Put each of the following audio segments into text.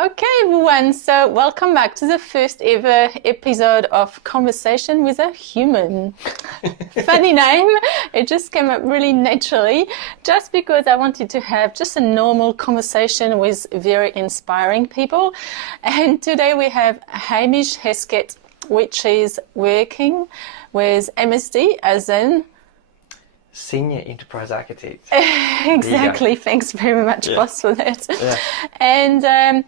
Okay, everyone, so welcome back to the first ever episode of Conversation with a Human. Funny name, it just came up really naturally, just because I wanted to have just a normal conversation with very inspiring people. And today we have Hamish Hesketh, which is working with MSD as an Senior Enterprise Architect. Exactly. Thanks very much, boss, for that. Yeah. And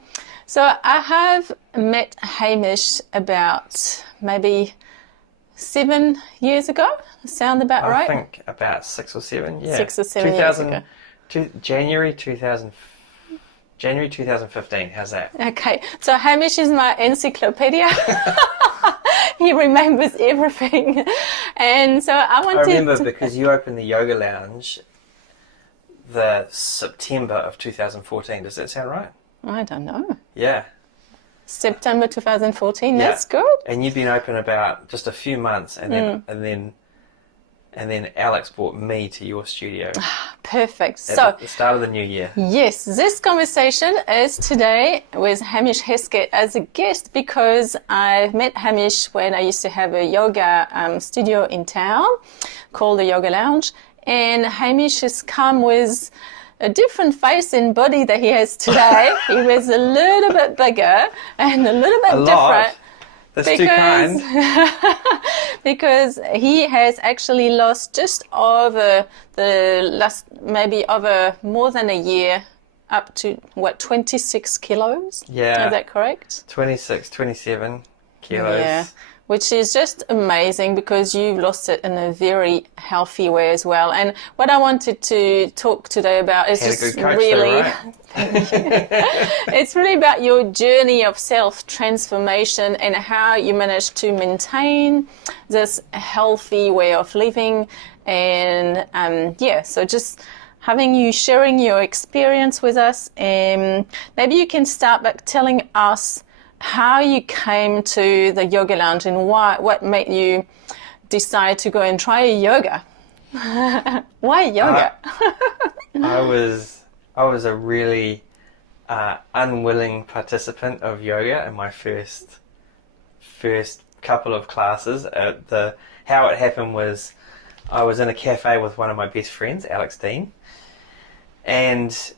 so I have met Hamish about maybe 7 years ago. Sound about right? I think about 6 or 7. Yeah. 6 or 7 years ago. January 2015. How's that? Okay. So Hamish is my encyclopedia. He remembers everything. And so I remember because you opened the yoga lounge the September of 2014. Does that sound right? I don't know. Yeah. September 2014. Yeah. That's good. And you've been open about just a few months, and then Alex brought me to your studio. Perfect. At the start of the new year. Yes, this conversation is today with Hamish Hesketh as a guest because I met Hamish when I used to have a yoga studio in town called the Yoga Lounge, and Hamish has come with a different face and body that he has today. He was a little bit bigger and a little bit different. That's too kind. Because he has actually lost just over over more than a year, up to 26 kilos? Yeah. Is that correct? 26, 27 kilos. Yeah. Which is just amazing because you've lost it in a very healthy way as well. And what I wanted to talk today about is just really, it's really about your journey of self-transformation and how you managed to maintain this healthy way of living. And so just having you sharing your experience with us. And maybe you can start by telling us how you came to the yoga lounge and what made you decide to go and try yoga. Why yoga? I was a really unwilling participant of yoga in my first couple of classes. How it happened was I was in a cafe with one of my best friends, Alex Dean, and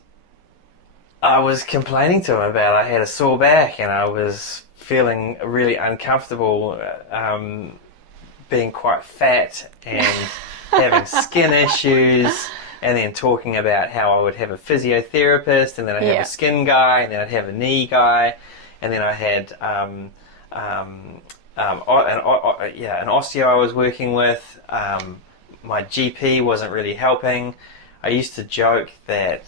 I was complaining to him about I had a sore back and I was feeling really uncomfortable being quite fat and having skin issues, and then talking about how I would have a physiotherapist and then I'd have a skin guy and then I'd have a knee guy and then I had an osteo I was working with. My GP wasn't really helping. I used to joke that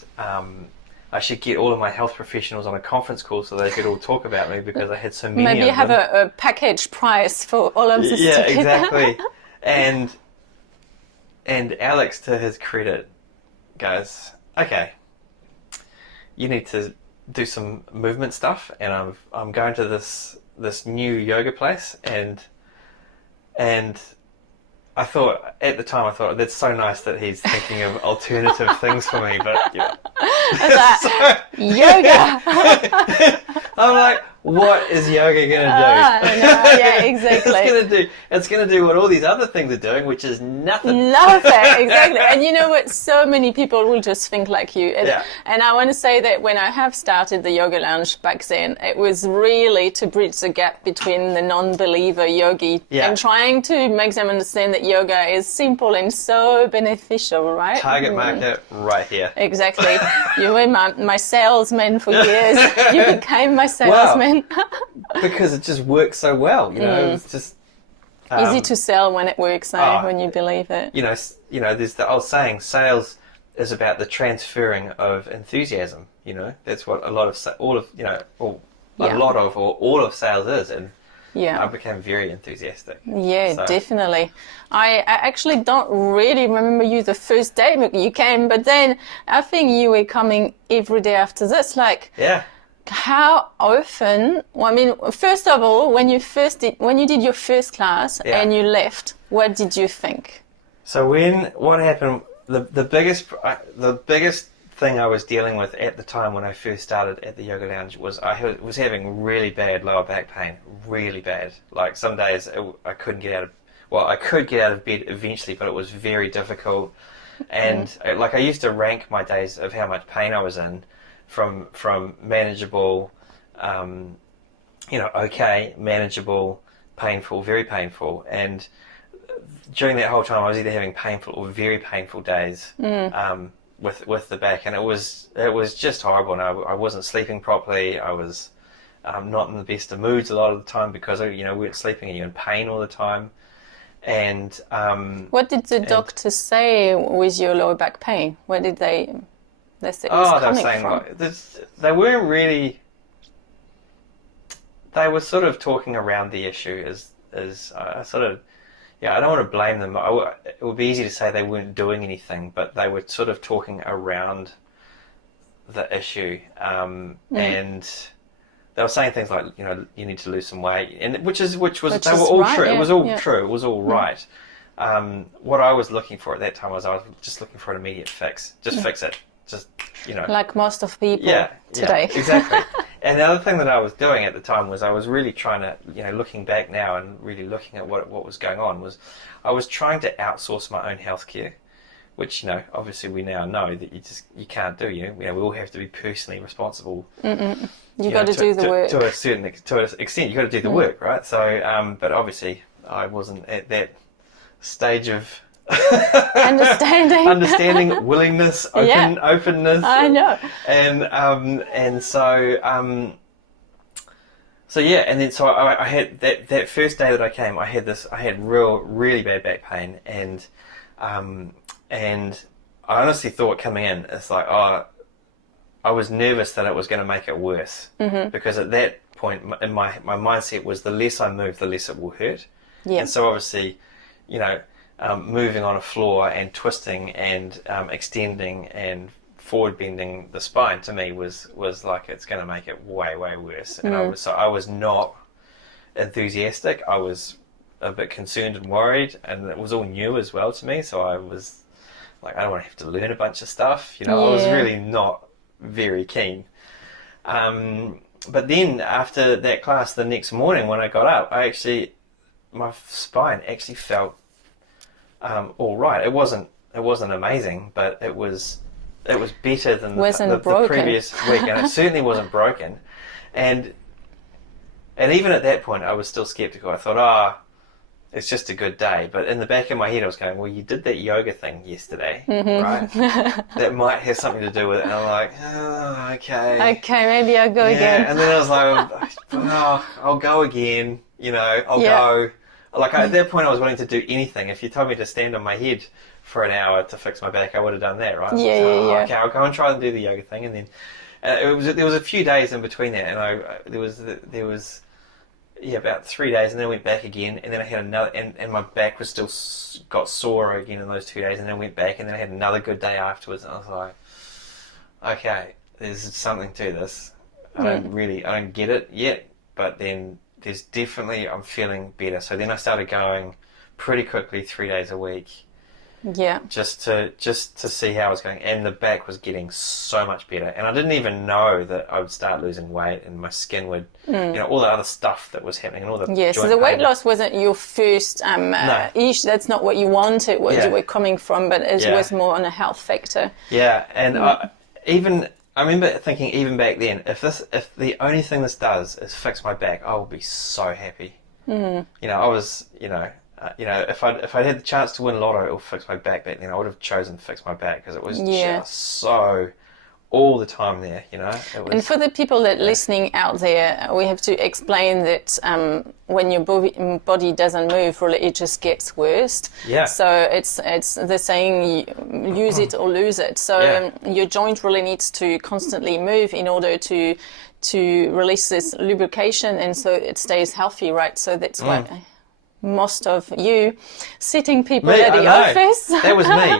I should get all of my health professionals on a conference call so they could all talk about me because I had so many Maybe of them. Maybe have a package price for all of this together. Yeah, exactly. And Alex, to his credit, goes, okay, you need to do some movement stuff, and I'm going to this new yoga place, and I thought, at the time, that's so nice that he's thinking of alternative things for me, but yoga. I'm like, what is yoga going to do? Yeah, exactly. It's going to do what all these other things are doing, which is nothing. Nothing, exactly. And you know what? So many people will just think like you. And I want to say that when I have started the Yoga Lounge back then, it was really to bridge the gap between the non-believer yogi and trying to make them understand that yoga is simple and so beneficial, right? Target market right here. Exactly. You were my salesman for years. You became my salesman. Because it just works so well, It's just easy to sell when it works, when you believe it. There's the old saying: sales is about the transferring of enthusiasm. That's what all of sales is, and I became very enthusiastic. Yeah, definitely. I actually don't really remember you the first day you came, but then I think you were coming every day after this. How often? Well, I mean, first of all, when you did your first class and you left, what did you think? So what happened? The biggest thing I was dealing with at the time when I first started at the yoga lounge was I was having really bad lower back pain, really bad. Like some days I couldn't get out of, well, I could get out of bed eventually, but it was very difficult. And like I used to rank my days of how much pain I was in from manageable, okay, manageable, painful, very painful. And during that whole time I was either having painful or very painful days. With the back, and it was just horrible, and I wasn't sleeping properly. I was not in the best of moods a lot of the time because we weren't sleeping, and you're in pain all the time. And what did the doctor say with your lower back pain? Where did they say it was they were coming saying from? like they weren't really. They were sort of talking around the issue as sort of. Yeah, I don't want to blame them. It would be easy to say they weren't doing anything, but they were sort of talking around the issue, and they were saying things like, you need to lose some weight, and which was they were all right, true. yeah, It was all yeah. true. It was all right. What I was looking for at that time was I was just looking for an immediate fix. Just fix it. Just Like most of people today. Yeah, exactly. And the other thing that I was doing at the time was I was really trying to, looking back now and really looking at what was going on, was I was trying to outsource my own healthcare, which, obviously we now know that you can't do. We all have to be personally responsible. You got to do the work. To an extent, you got to do the work, right? So, but obviously I wasn't at that stage of understanding, willingness, openness. I know. And so yeah, and then so I had that first day that I came, I had really bad back pain, and I honestly thought coming in, it's like, I was nervous that it was going to make it worse, because at that point in my mindset was the less I move, the less it will hurt. Yeah. And so obviously, moving on a floor and twisting and extending and forward bending the spine to me was like, it's going to make it way worse. And I was not enthusiastic. I was a bit concerned and worried, and it was all new as well to me. So I was like, I don't want to have to learn a bunch of stuff. I was really not very keen. But then after that class, the next morning when I got up, my spine actually felt all right. It wasn't amazing, but it was better than the previous week, and it certainly wasn't broken. And even at that point, I was still skeptical. I thought, it's just a good day. But in the back of my head, I was going, well, you did that yoga thing yesterday, right? That might have something to do with it. And I'm like, okay. Okay, maybe I'll go again. And then I was like, I'll go again. I'll go. Like at that point, I was willing to do anything. If you told me to stand on my head for an hour to fix my back, I would have done that, right? Yeah. Okay, I'll go and try and do the yoga thing, and then there was a few days in between that, and there was about 3 days, and then I went back again, and then I had another, and my back was still got sore again in those 2 days, and then I went back, and then I had another good day afterwards, and I was like, okay, there's something to this. I don't get it yet, but then there's definitely, I'm feeling better. So then I started going pretty quickly, 3 days a week. Yeah. Just to see how I was going, and the back was getting so much better. And I didn't even know that I would start losing weight, and my skin would, all the other stuff that was happening, and all the so the joint weight pain. loss wasn't your first issue. That's not what you wanted, where you were coming from, but it was more on a health factor. Yeah, and I remember thinking even back then, if the only thing this does is fix my back, I will be so happy. I was, if I'd had the chance to win lotto or fix my back then, I would have chosen to fix my back, because it was just so all the time there, It was, and for the people that listening out there, we have to explain that when your body doesn't move, really, it just gets worse. Yeah. So it's the saying, use it or lose it. So your joint really needs to constantly move in order to release this lubrication, and so it stays healthy, right? So that's what most of you sitting people at the office. That was me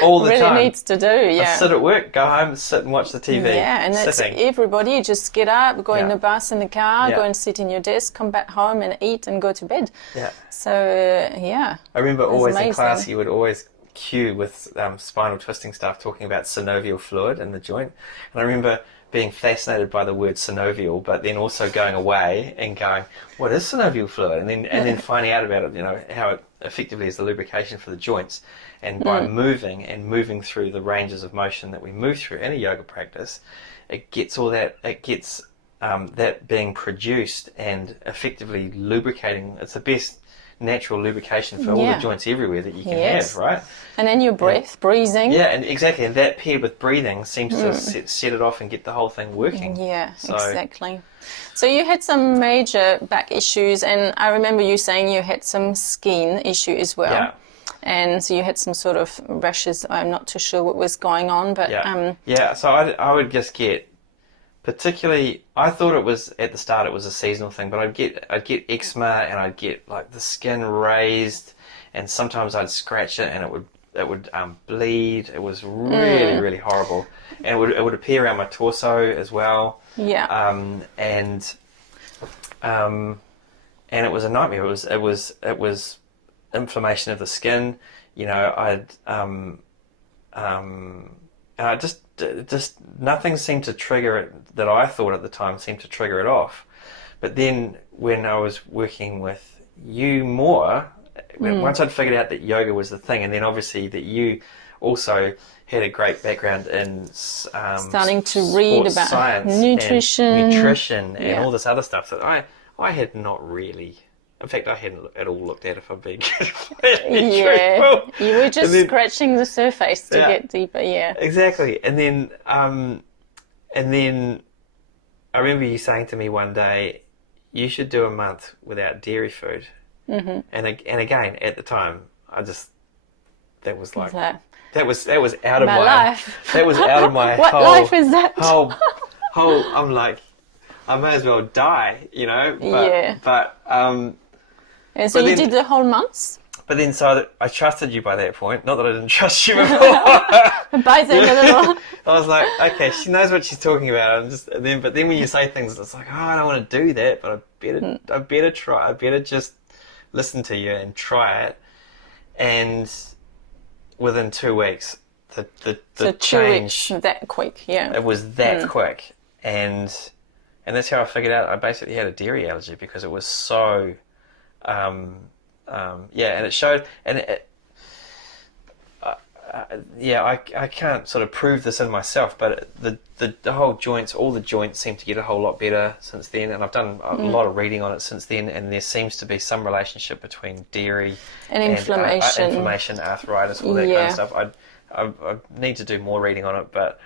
all the really time. needs to do. Yeah. I sit at work, go home, sit and watch the TV. Yeah, and that's everybody. You just get up, go in the bus, in the car, go and sit in your desk, come back home and eat and go to bed. Yeah. So I remember always amazing. in class, you would always cue with spinal twisting stuff talking about synovial fluid in the joint. And I remember being fascinated by the word synovial, but then also going away and going, what is synovial fluid? And then finding out about it, how it effectively is the lubrication for the joints. And by moving through the ranges of motion that we move through in a yoga practice, it gets that being produced and effectively lubricating. It's the best natural lubrication for all the joints everywhere that you can have, right? And then your breathing. Yeah, and exactly. And that paired with breathing seems to set it off and get the whole thing working. Yeah, exactly. So you had some major back issues, and I remember you saying you had some skin issue as well. Yeah. And so you had some sort of rashes. I'm not too sure what was going on, but so I would just get, particularly, I thought it was at the start it was a seasonal thing, but I'd get eczema, and I'd get like the skin raised, and sometimes I'd scratch it and it would bleed. It was really, really horrible, and it would appear around my torso as well. Yeah. And it was a nightmare. It was inflammation of the skin. And I just nothing seemed to trigger it that I thought at the time seemed to trigger it off. But then when I was working with you more, once I'd figured out that yoga was the thing, and then obviously that you also had a great background in starting to read about science nutrition and all this other stuff that I had not really. In fact, I hadn't at all looked at, if I'm being truthful. You were just scratching the surface to get deeper. Yeah, exactly. And then I remember you saying to me one day, "You should do a month without dairy food." Mm-hmm. And again, at the time, that was out of my life. That was out of my what life is that? whole. I'm like, I may as well die, But and so you did the whole month? But then, so I trusted you by that point. Not that I didn't trust you before. By then, I was like, okay, she knows what she's talking about. But then when you say things, it's like, oh, I don't want to do that, but I better try. I better just listen to you and try it. And within 2 weeks, the change. 2 weeks, that quick, yeah. It was that quick, and that's how I figured out I basically had a dairy allergy, because it was so. And it showed, and I can't sort of prove this in myself, but the whole joints, all the joints seem to get a whole lot better since then, and I've done a lot of reading on it since then, and there seems to be some relationship between dairy and inflammation, arthritis, all that kind of stuff. I need to do more reading on it, but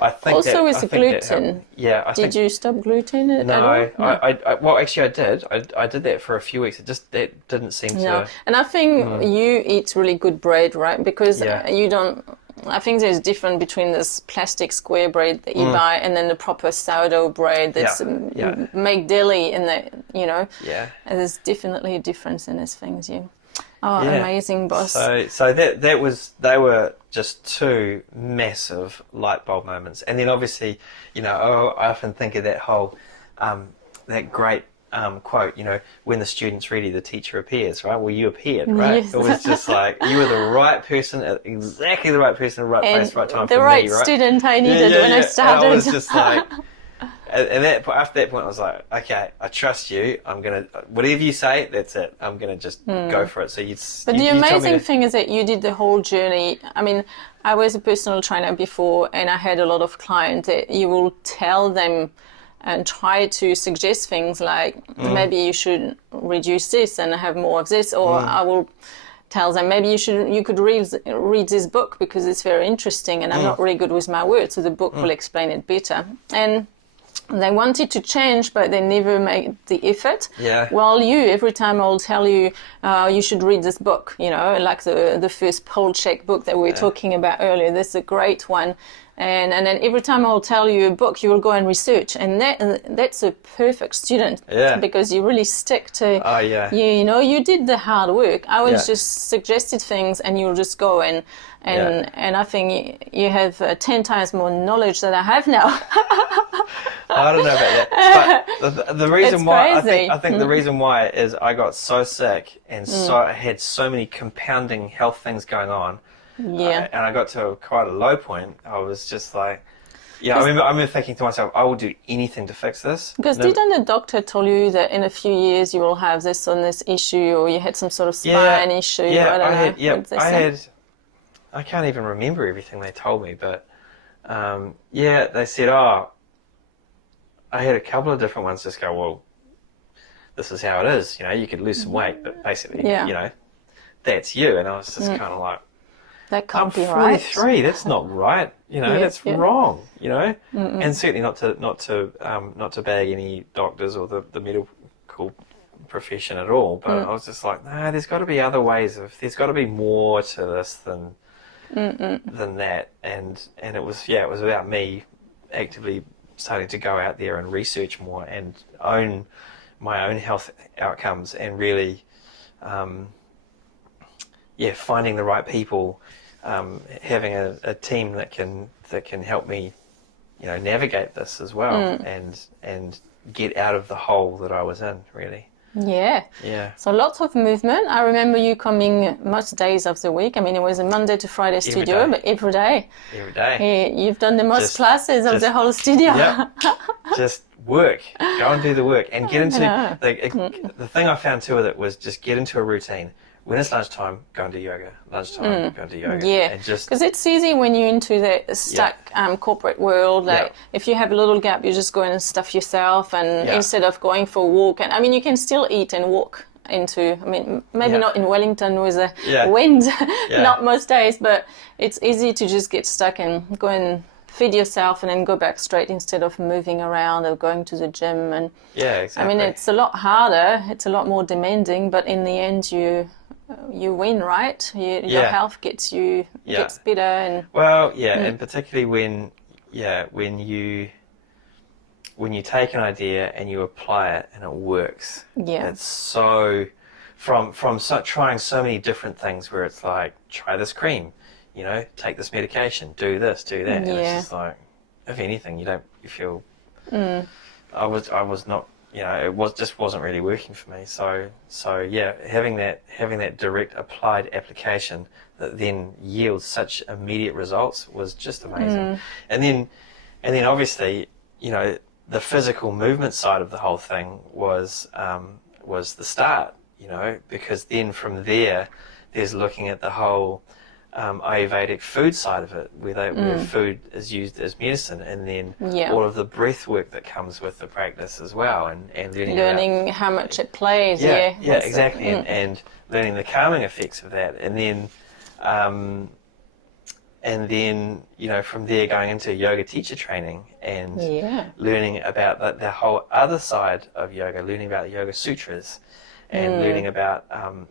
I think also with gluten. Did you stop gluten at all? No. Well, actually, I did. I did that for a few weeks. That didn't seem to. And I think you eat really good bread, right? Because you don't. I think there's a difference between this plastic square bread that you buy and then the proper sourdough bread that's made daily in the, Yeah. And there's definitely a difference in these things. Amazing, boss. So they were just two massive light bulb moments, and then obviously, I often think of that whole, that great quote, when the student's ready, the teacher appears, right? Well, you appeared, right? Yes. It was just like you were the right person, exactly the right person, right place, right time for me, the right student I needed when I started. And I was just like. And after that point, I was like, okay, I trust you. I'm going to, whatever you say, that's it. I'm going to just go for it. But the amazing thing is that you did the whole journey. I mean, I was a personal trainer before, and I had a lot of clients that you will tell them and try to suggest things like, maybe you should reduce this and have more of this, or I will tell them maybe you could read this book because it's very interesting, and I'm not really good with my words, so the book will explain it better. And they wanted to change, but they never made the effort. Yeah. Well, every time I'll tell you, you should read this book, like the first Paul Check book that we were talking about earlier. This is a great one. And then every time I'll tell you a book, you will go and research. And that's a perfect student. Yeah. Because you really stick to, you did the hard work. I was just suggested things, and you'll just go and I think you have 10 times more knowledge than I have now. I don't know about that, but the reason why I think the reason why is I got so sick and I had so many compounding health things going on Yeah. And I got to quite a low point. I was just like, I remember thinking to myself, I will do anything to fix this. Because didn't the doctor tell you that in a few years you will have this and this issue, or you had some sort of spine issue? Yeah, I don't know. What did they say? I can't even remember everything they told me, but they said, I had a couple of different ones just go, well, this is how it is. You could lose some weight, but basically, that's you. And I was just kind of like, that can't be I'm right. 43. That's not right. That's wrong. And certainly not to bag any doctors or the medical profession at all. But I was just like, no, there's got to be other ways there's got to be more to this than that. And it was about me actively starting to go out there and research more and own my own health outcomes and really, finding the right people, having a team that can help me, navigate this as well and get out of the hole that I was in, really. Yeah. Yeah. So lots of movement. I remember you coming most days of the week. I mean, it was a Monday to Friday studio, but every day. Every day. You've done the most classes of the whole studio. Yep. Just work. Go and do the work. And get into... the thing I found too with it was just get into a routine. When it's lunchtime, go and do yoga. Lunchtime, go and do yoga. Yeah, because it's easy when you're into the stuck corporate world. Like if you have a little gap, you just go in and stuff yourself. And instead of going for a walk, and I mean, you can still eat and walk into. I mean, maybe not in Wellington with the wind, not most days, but it's easy to just get stuck and go and feed yourself and then go back straight instead of moving around or going to the gym. And exactly. I mean, it's a lot harder. It's a lot more demanding, but in the end, you win, right? Your health gets better, and and particularly when you take an idea and you apply it and it works. It's so from trying so many different things where it's like, try this cream, take this medication, do this, do that, and it's just like, if anything, you feel. I was not. It wasn't really working for me. So having that direct applied application that then yields such immediate results was just amazing. And then obviously, the physical movement side of the whole thing was the start. Because then from there's looking at the whole Ayurvedic food side of it, where food is used as medicine, and then all of the breath work that comes with the practice as well, and learning how much it plays. Exactly, and learning the calming effects of that, and then from there going into yoga teacher training and learning about the whole other side of yoga, learning about the Yoga Sutras. And learning about, the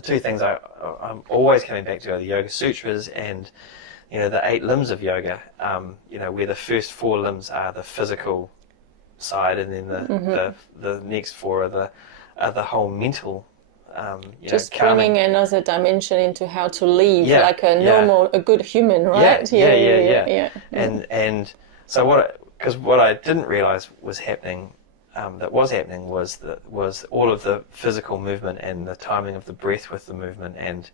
two things I'm always coming back to are the Yoga Sutras and, the 8 limbs of yoga, where the first 4 limbs are the physical side, and then the next 4 are the whole mental. Just bringing another dimension into how to live like a good human, right? Yeah. And so what I didn't realize was happening. Was all of the physical movement and the timing of the breath with the movement and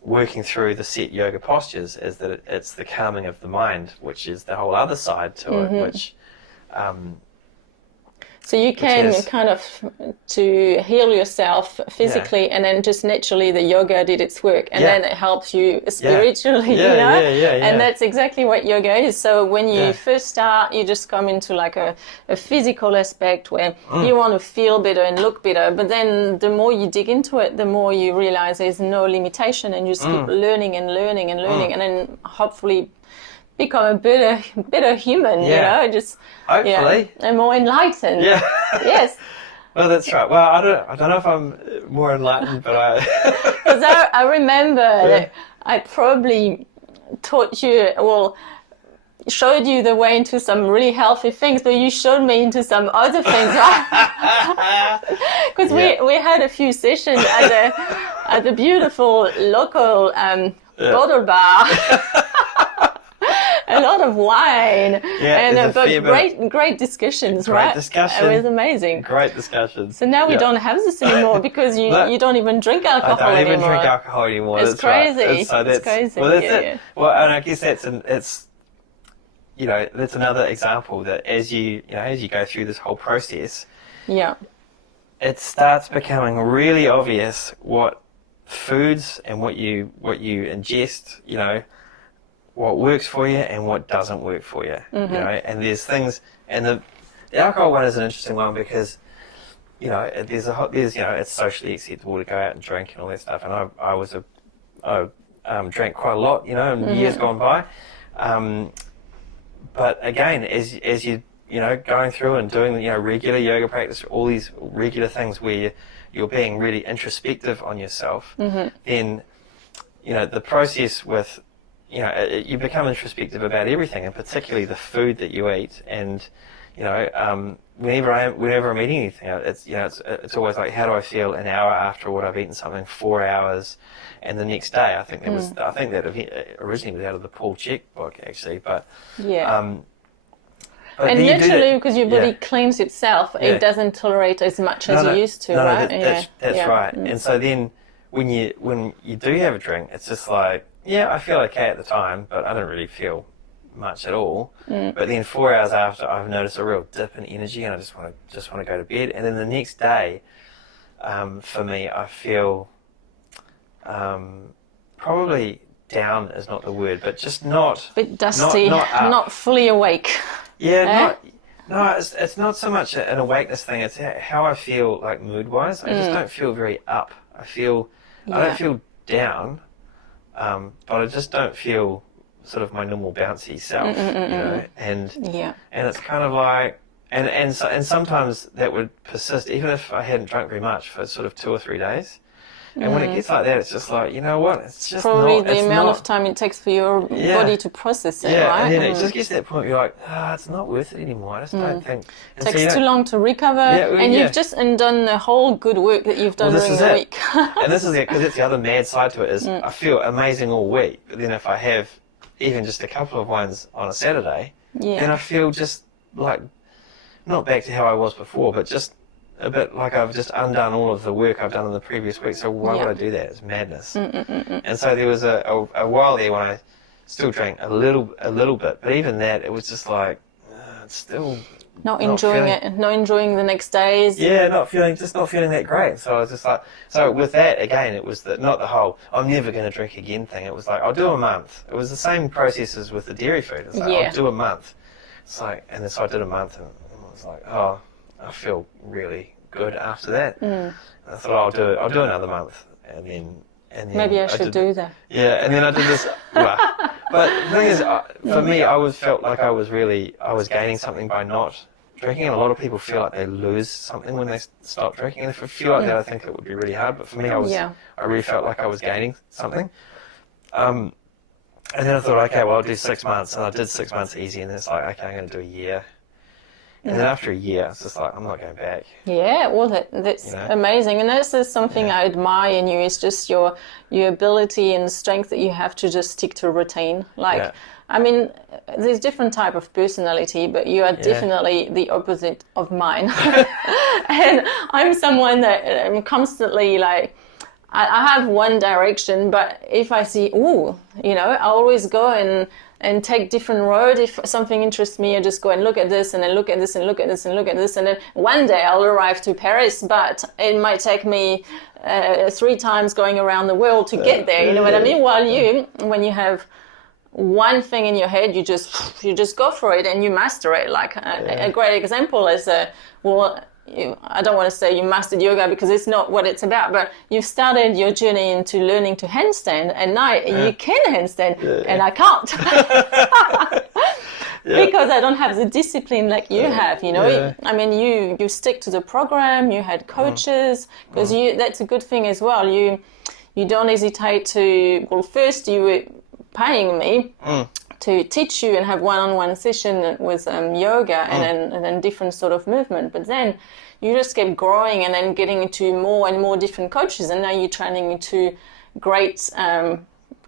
working through the set yoga postures is that it's the calming of the mind, which is the whole other side to it, which so you can kind of to heal yourself physically, and then just naturally the yoga did its work, and then it helps you spiritually, and that's exactly what yoga is. So when you first start, you just come into like a physical aspect where you want to feel better and look better, but then the more you dig into it, the more you realize there's no limitation, and you just keep learning and learning and learning, and then hopefully become a better human, just hopefully, and more enlightened. Yes. Well, that's right. Well, I don't know if I'm more enlightened, but because I remember that I probably showed you the way into some really healthy things, but you showed me into some other things, right? Because we had a few sessions at the beautiful local bottle bar. a lot of wine, there's a but fair bit. great discussions, Great right? discussion. It was amazing. Great discussion. So now we don't have this anymore because you don't even drink alcohol I don't even anymore. drink alcohol anymore. It's that's crazy. Right. So it's crazy. Well, that's yeah, it. yeah. Well, and I guess that's that's another example that as you go through this whole process, Yeah. it starts becoming really obvious what foods and what you ingest, what works for you and what doesn't work for you, and there's things, and the alcohol one is an interesting one because, it's socially acceptable to go out and drink and all that stuff, and I drank quite a lot, in years gone by, but again, as you going through and doing regular yoga practice, all these regular things where you're being really introspective on yourself, then the process with you become introspective about everything, and particularly the food that you eat. And whenever I'm eating anything, it's always like, how do I feel an hour after what I've eaten something, 4 hours, and the next day. I think that originally was out of the Paul Chek book actually, but yeah. But and naturally, because your body yeah. cleans itself, Yeah. it doesn't tolerate as much as you used to, no, right? That's right. And so then when you do have a drink, it's just like, yeah, I feel okay at the time, but I don't really feel much at all. But then 4 hours after, I've noticed a real dip in energy, and I just want to go to bed. And then the next day, for me, I feel probably down is not the word, but just not a bit dusty, not fully awake. Yeah, it's not so much an awakeness thing. It's how I feel, like mood-wise. I just don't feel very up. I don't feel down, but I just don't feel sort of my normal bouncy self, And it's kind of like, and sometimes that would persist even if I hadn't drunk very much for sort of 2 or 3 days. And when it gets like that, it's just like, you know what? It's just probably the amount of time it takes for your body to process it, right? And then it just gets to that point where you're like, it's not worth it anymore. I just don't think. It takes too long to recover, you've just undone the whole good work that you've done during the week. And this is it, because that's the other mad side to it is I feel amazing all week, but then if I have even just a couple of wines on a Saturday, then I feel just like, not back to how I was before, but just a bit like I've just undone all of the work I've done in the previous week, so why would I do that? It's madness. And so there was a while there when I still drank a little bit, but even that, it was just like, it's still not enjoying the next days. Yeah, not feeling that great. So I was just like, so with that, again, it was not the whole, I'm never going to drink again thing. It was like, I'll do a month. It was the same process as with the dairy food. It's like, I'll do a month. It's like, and then so I did a month, and I was like, I feel really good after that. And I thought, I'll do another month, and then maybe I should do that. Yeah, and then I did this. But the thing is, for me, I felt like I was gaining something by not drinking, and a lot of people feel like they lose something when they stop drinking. And if I feel like that, I think it would be really hard. But for me, I really felt like I was gaining something. And then I thought, okay, well, I'll do 6 months, and I did 6 months easy, and then it's like, okay, I'm going to do a year. And then after a year, it's just like, I'm not going back. Yeah, well, that's amazing. And that's just something I admire in you, is just your ability and strength that you have to just stick to a routine. Like, I mean, there's different type of personality, but you are definitely the opposite of mine. And I'm someone that I'm constantly like, I have one direction, but if I see, I always go and take different road. If something interests me, I just go and look at this, and then look at this, and look at this, and look at this, and then one day I'll arrive to Paris, but it might take me 3 times going around the world to get there. You know what I mean? While when you have one thing in your head, you just go for it and you master it. Like a great example is I don't want to say you mastered yoga because it's not what it's about, but you've started your journey into learning to handstand, and now you can handstand, and I can't. Because I don't have the discipline like you have, I mean, you stick to the program, you had coaches, because that's a good thing as well. You don't hesitate to, first you were paying me to teach you and have one-on-one session with yoga and then different sort of movement. But then you just kept growing and then getting into more and more different coaches, and now you're training into great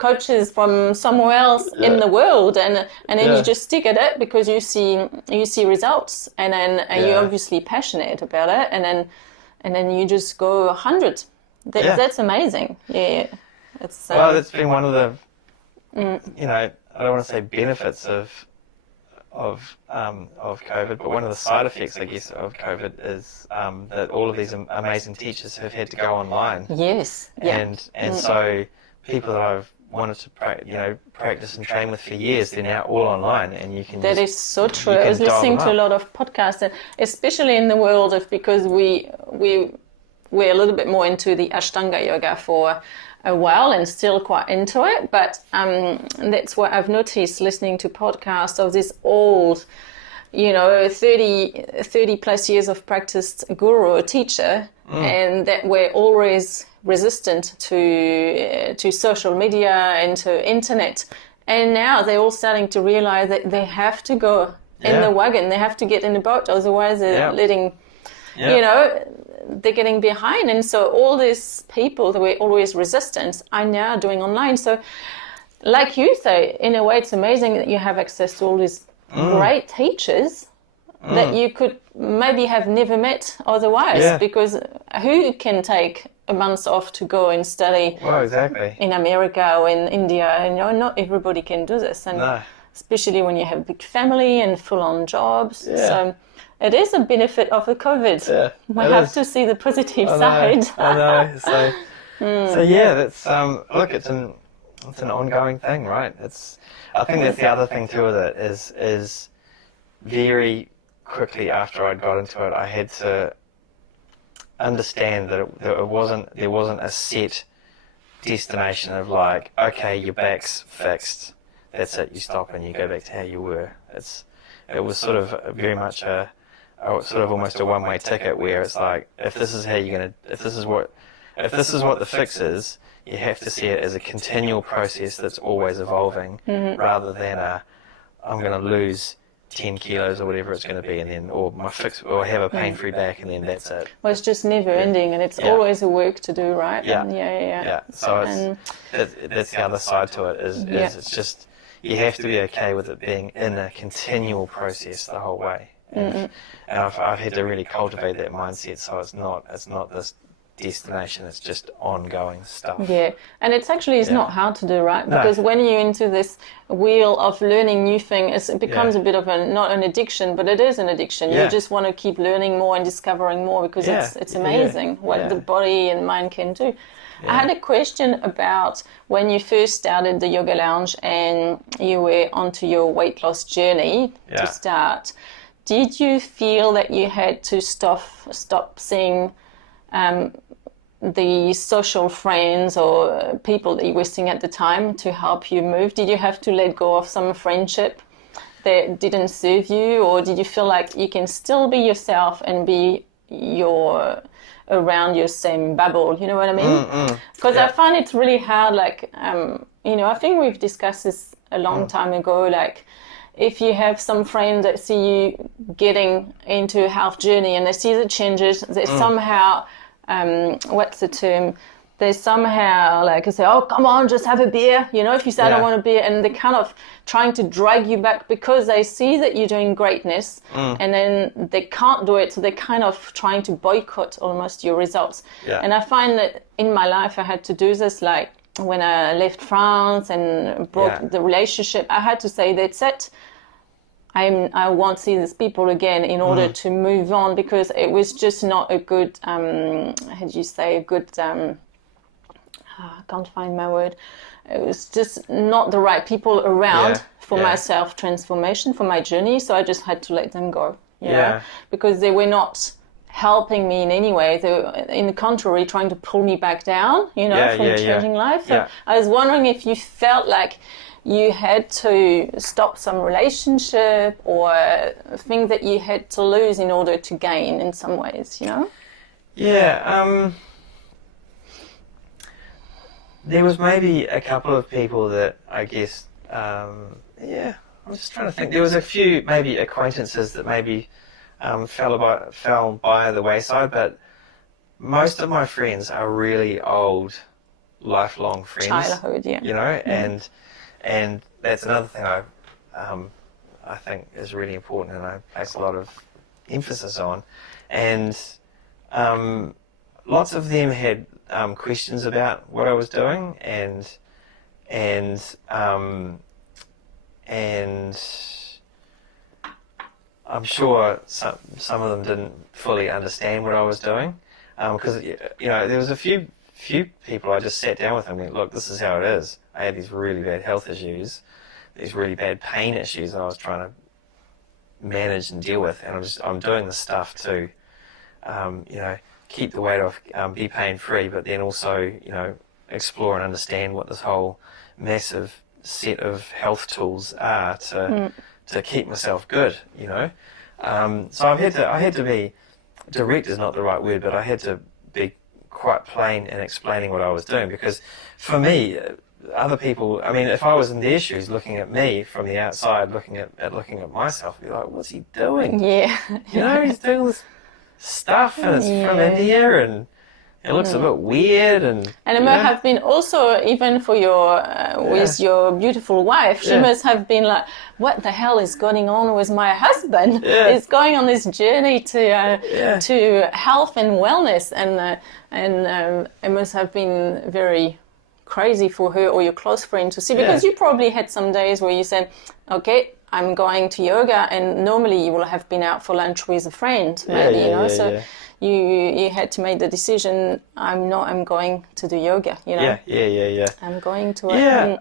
coaches from somewhere else in the world, and then you just stick at it because you see results, and then you're obviously passionate about it, and then you just go 100. That's amazing. Yeah, it's well, that's been one of the you know, I don't want to say benefits of COVID, but one of the side effects, I guess, of COVID is that all of these amazing teachers have had to go online. Yes. Yeah. And so people that I've wanted to practice and train with for years, they're now all online, and you can. That is so true. I was listening to a lot of podcasts, and especially in the world of, because we're a little bit more into the Ashtanga yoga for a while and still quite into it, but that's what I've noticed listening to podcasts of this old, 30 plus years of practiced guru or teacher, and that we're always resistant to social media and to internet, and now they're all starting to realize that they have to go in the wagon, they have to get in the boat, otherwise they're letting they're getting behind. And so all these people that were always resistant are now doing online. So like you say, in a way it's amazing that you have access to all these great teachers that you could maybe have never met otherwise, because who can take a month off to go and study in America or in India? And not everybody can do this, and especially when you have a big family and full-on jobs. So it is a benefit of the COVID. We have to see the positive side. I know. So that's look, it's an ongoing thing, right? I think that's the other thing too with it is very quickly after I'd got into it, I had to understand that there wasn't a set destination of like, okay, your back's fixed, that's it, you stop and you go back to how you were. It was sort of very much almost a one-way ticket, where it's like, if this is what the fix is, you have to see it as a continual process that's always evolving, rather than I'm going to lose 10 kilos or whatever it's going to be, and then or have a pain-free back, and then that's it. Well, it's just never ending, and it's always a work to do, right? Yeah. So that's the other side to it is it's just, you have to be okay with it being in a continual process the whole way. And I've had to really cultivate that mindset, so it's not this destination, it's just ongoing stuff. Yeah, and it's actually not hard to do, right? Because when you're into this wheel of learning new things, it becomes a bit of not an addiction, but it is an addiction. You just want to keep learning more and discovering more, because it's amazing what the body and mind can do. I had a question about when you first started the Yoga Lounge and you were onto your weight loss journey to start. Did you feel that you had to stop seeing the social friends or people that you were seeing at the time to help you move? Did you have to let go of some friendship that didn't serve you, or did you feel like you can still be yourself and be around your same bubble? You know what I mean? Because I find it's really hard. Like, I think we've discussed this a long time ago. Like, if you have some friends that see you getting into a health journey and they see the changes, they somehow, what's the term? They somehow say, oh, come on, just have a beer. If you say, I don't want a beer, and they're kind of trying to drag you back because they see that you're doing greatness and then they can't do it. So they're kind of trying to boycott almost your results. Yeah. And I find that in my life, I had to do this, like when I left France and broke the relationship, I had to say, that's it. I won't see these people again in order to move on, because it was just not a good, I can't find my word. It was just not the right people around for my self-transformation, for my journey. So I just had to let them go, you know, because they were not helping me in any way. They were, in the contrary, trying to pull me back down, from changing life. So I was wondering if you felt like you had to stop some relationship or things that you had to lose in order to gain in some ways, Yeah, there was maybe a couple of people that I guess, I'm just trying to think. There was a few maybe acquaintances that maybe fell by the wayside, but most of my friends are really old lifelong friends. Childhood, yeah. You know, and that's another thing I think is really important, and I place a lot of emphasis on. And lots of them had questions about what I was doing, and I'm sure some of them didn't fully understand what I was doing, because there was a few people I just sat down with and went, look, this is how it is. I had these really bad health issues, these really bad pain issues that I was trying to manage and deal with, and I'm doing this stuff to keep the weight off, be pain free, but then also explore and understand what this whole massive set of health tools are to keep myself good. So I had to be direct is not the right word, but I had to be quite plain in explaining what I was doing, because for me, other people, I mean, if I was in their shoes looking at me from the outside, looking at myself, I'd be like, what's he doing? Yeah. He's doing this stuff and it's from India and it looks a bit weird, and it might have been also, even for your with your beautiful wife, she must have been like, what the hell is going on with my husband? He's going on this journey to health and wellness, and it must have been very crazy for her or your close friend to see, because you probably had some days where you said, okay, I'm going to yoga, and normally you will have been out for lunch with a friend, maybe, You had to make the decision. I'm going to do yoga. Yeah. I'm going to. I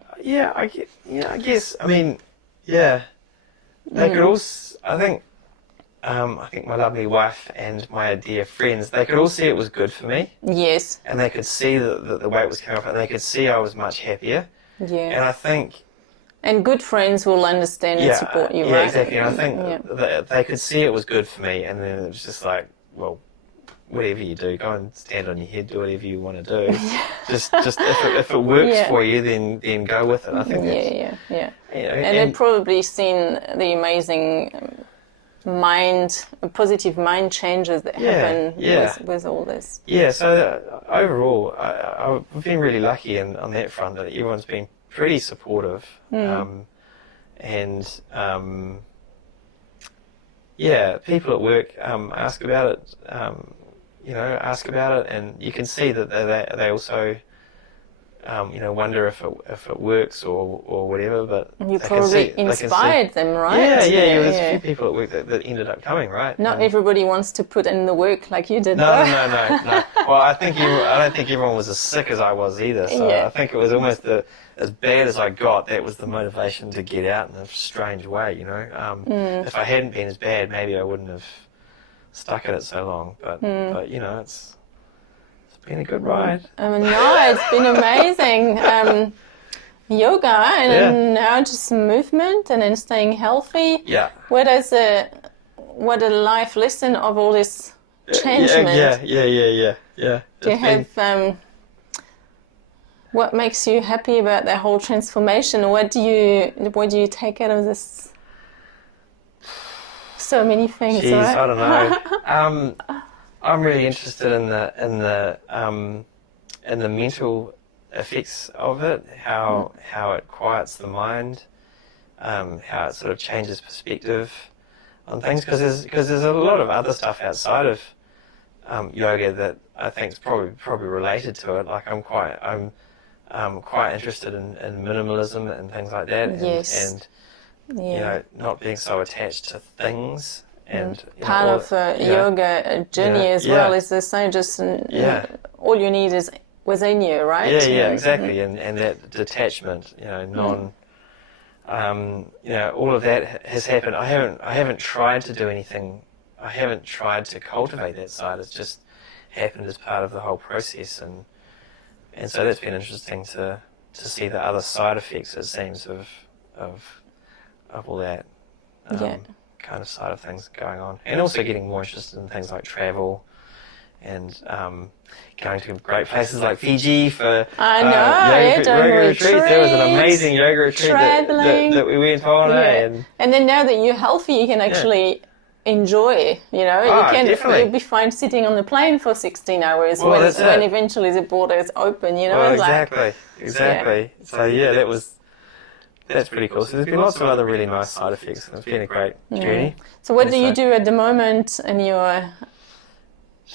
guess. I mean, They could also. I think my lovely wife and my dear friends, they could all see it was good for me. Yes. And they could see that the weight was coming off, and they could see I was much happier. Yeah. And I think. And good friends will understand and support you, right? Yeah, exactly. And I think that they could see it was good for me, and then it was just like, well, whatever you do, go and stand on your head, do whatever you want to do. just if it works for you, then go with it. I think. Yeah. And they've probably seen the amazing positive mind changes that happen with all this. Yeah. So overall, I've been really lucky on that front, that everyone's been pretty supportive, people at work ask about it, and you can see that they also wonder if it works or whatever. But you probably inspired them, right? Yeah. There's a few people at work that ended up coming, right? Not everybody wants to put in the work like you did. No. Well, I don't think everyone was as sick as I was either. So I think it was almost as bad as I got. That was the motivation to get out in a strange way, If I hadn't been as bad, maybe I wouldn't have stuck at it so long. But it's been a good ride. It's been amazing. Yoga and now just movement and then staying healthy. Yeah. What a life lesson of all this changement. Yeah. Do you have what makes you happy about that whole transformation? What do you take out of this? So many things, Jeez, right? I don't know. I'm really interested in the mental effects of it, how it quiets the mind, how it sort of changes perspective on things, because there's a lot of other stuff outside of yoga that I think is probably related to it. Like I'm quite interested in minimalism and things like that, and not being so attached to things. And part of yoga journey as well is the same. Just all you need is within you, right? Yeah, exactly. And that detachment, all of that has happened. I haven't tried to do anything. I haven't tried to cultivate that side. It's just happened as part of the whole process, and so that's been interesting to see the other side effects, it seems, of all that. Kind of side of things going on, and also getting more interested in things like travel and going to great places like Fiji for yoga retreats. There was an amazing yoga retreat that we went on, and then now that you're healthy, you can actually enjoy, you know. Definitely. You'll be fine sitting on the plane for 16 hours Well, when eventually the border is open, you know. Well, like, exactly. So that's pretty cool. So there's been lots of other really nice side effects. It's been a great journey. So what do you do at the moment in your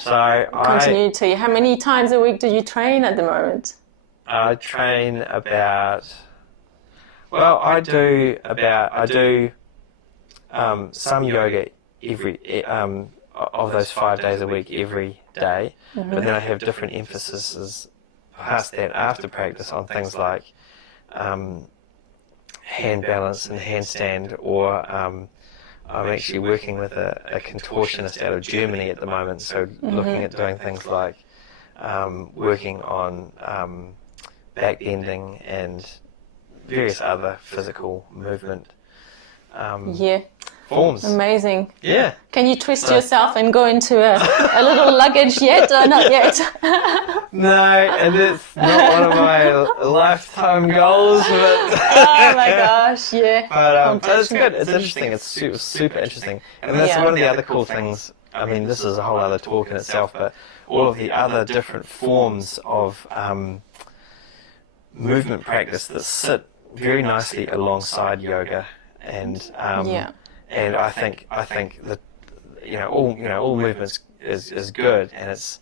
continuity? How many times a week do you train at the moment? I train I do some yoga every of those 5 days a week every day, but then I have different emphases past that after practice on things like hand balance and handstand, or I'm actually working with a contortionist out of Germany at the moment, so looking at doing things like working on back bending and various other physical movement forms. Amazing. Yeah. Can you twist yourself and go into a little luggage yet, or not yet? No, and it's not one of my lifetime goals. But oh my gosh, yeah. But it's good. It's interesting. It's super interesting. And that's one of the other cool things. I mean, this is a whole other talk in itself, but all of the other different forms of movement practice that sit very nicely alongside yoga, and I think that all movements is good, and it's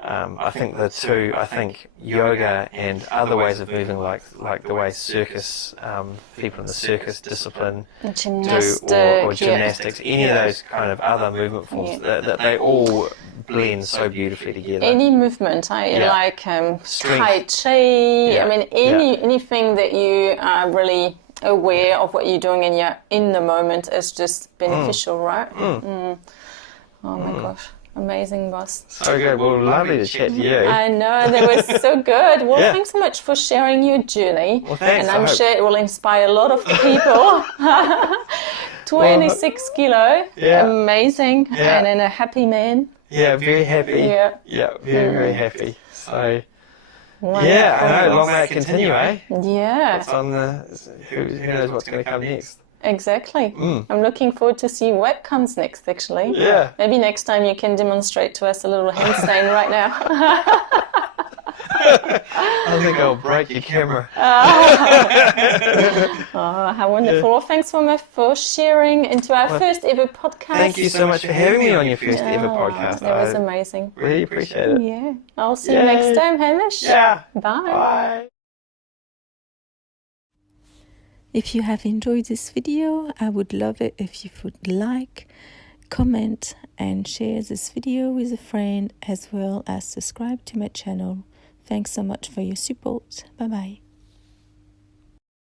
I think yoga and other ways of moving, like the way circus people in the circus discipline do, or gymnastics, any of those kind of other movement forms, that they all blend so beautifully together. Any movement, like Tai Chi. I mean, anything that you are really aware of what you're doing and you're in the moment is just beneficial, right? Oh my gosh. Amazing, boss. So good. Well, lovely to chat to you. I know, that was so good. Well, thanks so much for sharing your journey. Well, thanks. And I'm sure it will inspire a lot of people. 26 kilo. Amazing. And then a happy man. Yeah, very happy. Yeah, very happy. So, wonderful. I know. Long may it continue, eh? Yeah. It's on who knows what's going to come next. Exactly. I'm looking forward to see what comes next, actually. Yeah. Maybe next time you can demonstrate to us a little handstand right now. I think I'll break your camera. Oh, how wonderful. Well, thanks for sharing into our first ever podcast. Thank you so much for having me on your first ever podcast. That was amazing. Really appreciate it. Yeah. I'll see you next time, Hamish. Yeah. Bye. Bye. If you have enjoyed this video, I would love it if you would like, comment and share this video with a friend, as well as subscribe to my channel. Thanks so much for your support. Bye bye.